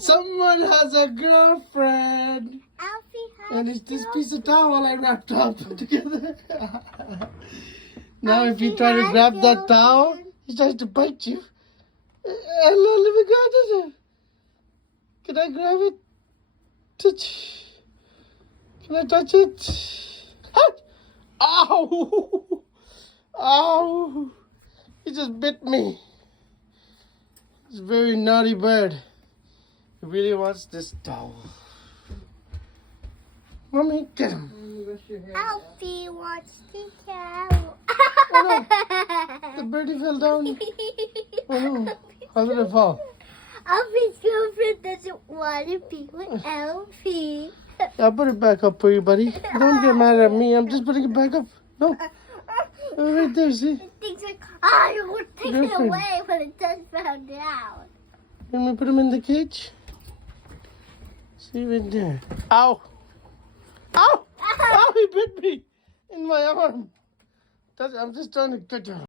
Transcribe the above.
Someone has a girlfriend. Alfie has And it's this piece of towel I wrapped up together. Now if you try to grab that towel, he tries to bite you. Hello, let me grab it. Can I grab it? Touch. Can I touch it? Ow! Ow! He just bit me. He's a very naughty bird. He really wants this towel. Mommy, get him. Alfie wants the towel. Oh no, the birdie fell down. Oh no, how did it fall? Alfie's girlfriend doesn't want to be with Alfie. I'll put it back up for you, buddy. Don't get mad at me. I'm just putting it back up. No. Oh, right there, see? It thinks like, oh, you would take it away when it does fall down. Let me put him in the cage. See right there. Ow! Ow! Ow! He bit me in my arm. I'm just trying to catch him.